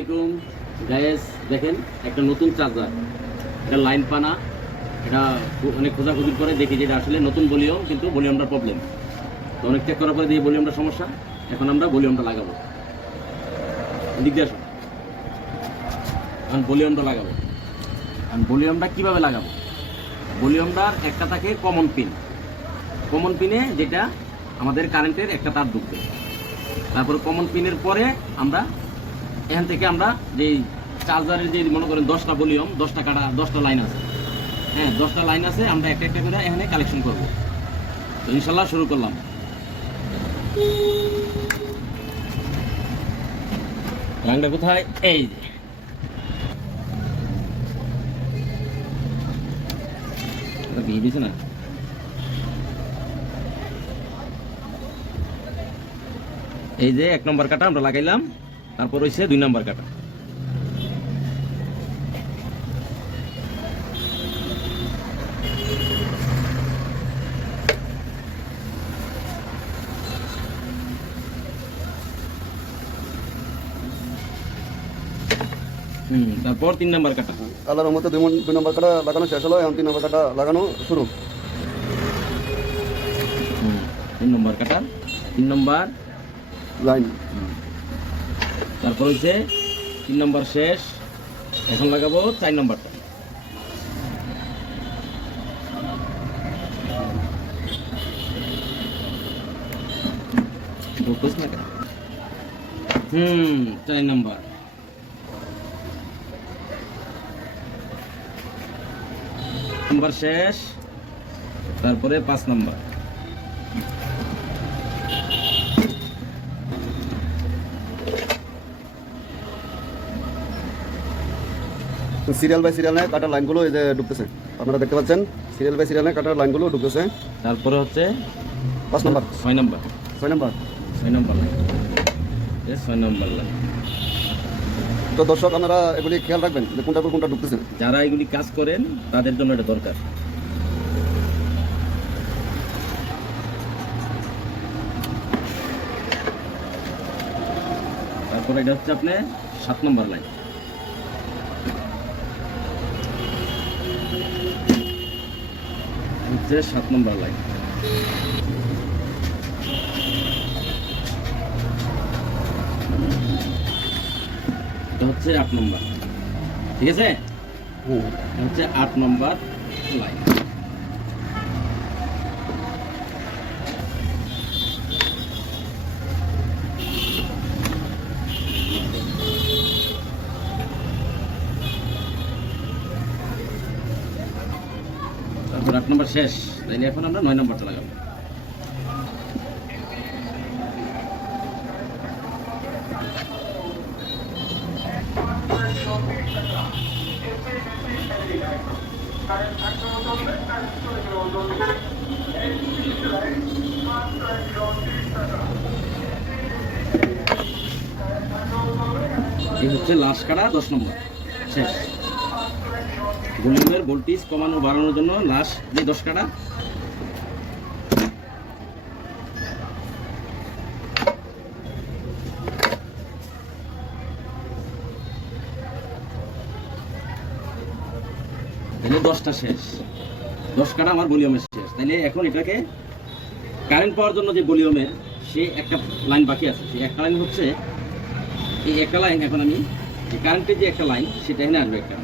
আলাইকুম গাইস, দেখেন একটা নতুন চার্জার, এটা লাইন পানা, এটা অনেক খোঁজাখুঁজির পরে দেখি যে এটা আসলে নতুন ভলিউম, কিন্তু ভলিউমটা প্রবলেম। তো অনেক চেক করার পরে দিয়ে ভলিউমটা সমস্যা। এখন আমরা ভলিউমটা লাগাবো, এদিক দিয়ে আসো। এখন ভলিউমটা লাগাবো। এখন ভলিউমটা কীভাবে লাগাবো? ভলিউমটার একটা থাকে কমন পিন, কমন পিনে যেটা আমাদের কারেন্টের একটা তার ঢুকবে। তারপরে কমন পিনের পরে আমরা এখান থেকে আমরা যে চার্জারের যে মনে করেন 10টা ভলিউম, 10টা কাটা, 10টা লাইন আছে, হ্যাঁ 10টা লাইন আছে, আমরা একটা একটা করে এখানে কালেকশন করবো। তো ইনশাল্লাহ শুরু করলাম। রাংটা কোথায়? এই যে দিয়ে দিছে না। এই যে 1 নম্বর কাটা আমরা লাগাইলাম, তারপর হইছে 2 নম্বর কাটা। তারপর 3 নম্বর কাটা। আল্লাহর মতো 2 নম্বর কাটা লাগানো শেষ হলো, এখন 3 নম্বর কাটা লাগানো শুরু। 3 নম্বর কাটা, 3 নম্বর লাইন। তারপর হচ্ছে 3 নম্বর শেষ, এখন লাগাবো 4 নম্বরটা। ঢুকছ না কেন? 4 নম্বর। নম্বর শেষ, তারপরে 5 নম্বর। সিরিয়াল বাই সিরিয়ালে কাটার লাইনগুলো এই যে ঢুকতেছে, আপনারা দেখতে পাচ্ছেন। সিরিয়াল বাই সিরিয়ালে কাটার লাইনগুলো ঢুকতেছে। তারপরে হচ্ছে 5 নম্বর, 6 নম্বর, 6 নম্বর। 6 নম্বর লাইন, 6 নম্বর লাইন। তো দর্শক আপনারা এগুলি খেয়াল রাখবেন যে কোনটা পর কোনটা ঢুকতেছে। যারা এগুলি কাজ করেন তাদের জন্য এটা দরকার। তারপরে এটা হচ্ছে আপনি 7 নম্বর লাইন। হচ্ছে 7 নম্বর লাইন। এটা হচ্ছে 8 নম্বর, ঠিক আছে? এটা হচ্ছে 8 নম্বর লাইন। তারপর 8 নম্বর শেষ, তাইলে এখন আমরা 9 নম্বরটা লাগাবো। এই হচ্ছে লাস্ট কাটা, 10 নম্বর শেষ। ভলিউমের ভোল্টেজ কমানো বাড়ানোর জন্য লাস্ট যে 10 কাটা। তাহলে 10টা শেষ, 10 কাটা আমার ভলিউমের শেষ। তাহলে এখন এটাকে কারেন্ট পাওয়ার জন্য যে ভলিউমের সে একটা লাইন বাকি আছে, সেই একটা লাইন হচ্ছে এই একটা লাইন। এখন আমি যে কারেন্টের যে একটা লাইন সেটা এখানে আসবে একটা,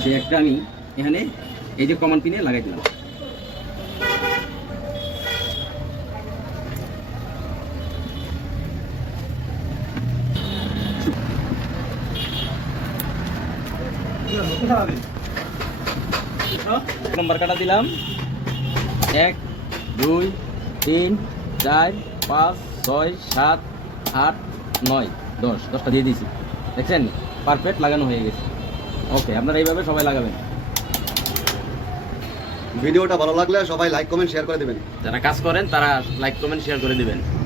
সে একটা আমি এখানে এই যে কমন পিনে লাগাই দিলাম। নম্বর কাটা দিলাম, 1 2 3 4 5 6 7 8 9 10, 10টা দিয়ে দিয়েছি। দেখছেন পারফেক্ট লাগানো হয়ে গেছে। ওকে, আপনারা এইভাবে সবাই লাগাবেন। ভিডিওটা ভালো লাগলে সবাই লাইক কমেন্ট শেয়ার করে দেবেন। যারা কাজ করেন তারা লাইক কমেন্ট শেয়ার করে দিবেন।